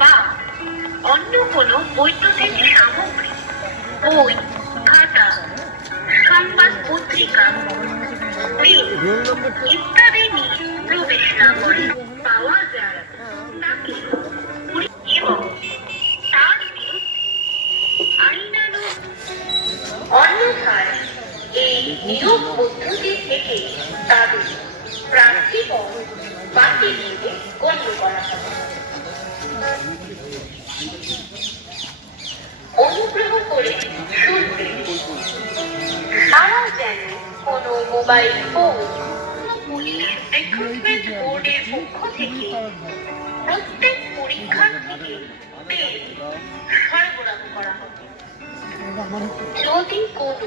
বা অন্য কোনো বৈদ্যুতিক সামগ্রী বই খাতা সংবাদ পত্রিকা ইত্যাদি নিয়ে প্রবেশ না অনুগ্রহ করে শুনবেন তারা কোনো মোবাইল ফোন পুলিশ রিক্রুটমেন্ট বোর্ডের পক্ষ থেকে প্রত্যেক পরীক্ষার্থীকে সরবরাহ করা হবে। যদি কোনো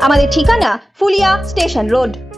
আমাদের ঠিকানা ফুলিয়া স্টেশন রোড।